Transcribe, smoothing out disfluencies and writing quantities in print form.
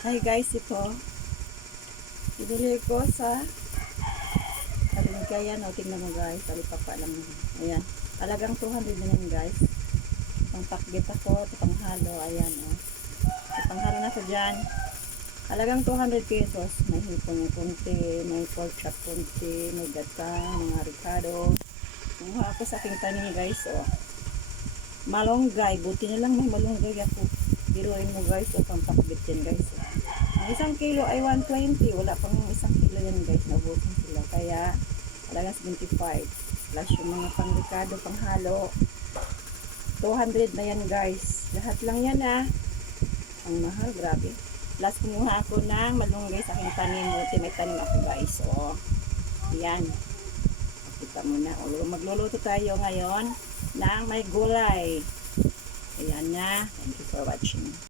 Hi guys, ito. Binili ko sa Kalingayan. O, tingnan mo guys. Alipapa lang. Ayan. Talagang 200 na yan guys. Pang pakbit ako. Ito panghalo. Ayan o. Ito panghalo na ko dyan. Talagang 200 pesos. May hipon ng kunti. May pork chop kunti. May gata. Mga ricado. Kumuha ako sa aking tanim guys o. Malunggay. Buti na lang may malunggay ako. Biruin mo guys. O, pang pakbit yan guys o. Ang isang kilo ay 120. Wala pang isang kilo yan guys. Nabutin sila. Kaya talagang 75. Plus yung mga pang-ricado, panghalo. 200 na yan guys. Lahat lang yan Ang mahal. Grabe. Plus kumuha ako ng malunggay sa aking tanim. Buti may tanim ako guys. O. Yan. Kita mo na. O, magluluto tayo ngayon ng may gulay. Ayan na. Thank you for watching.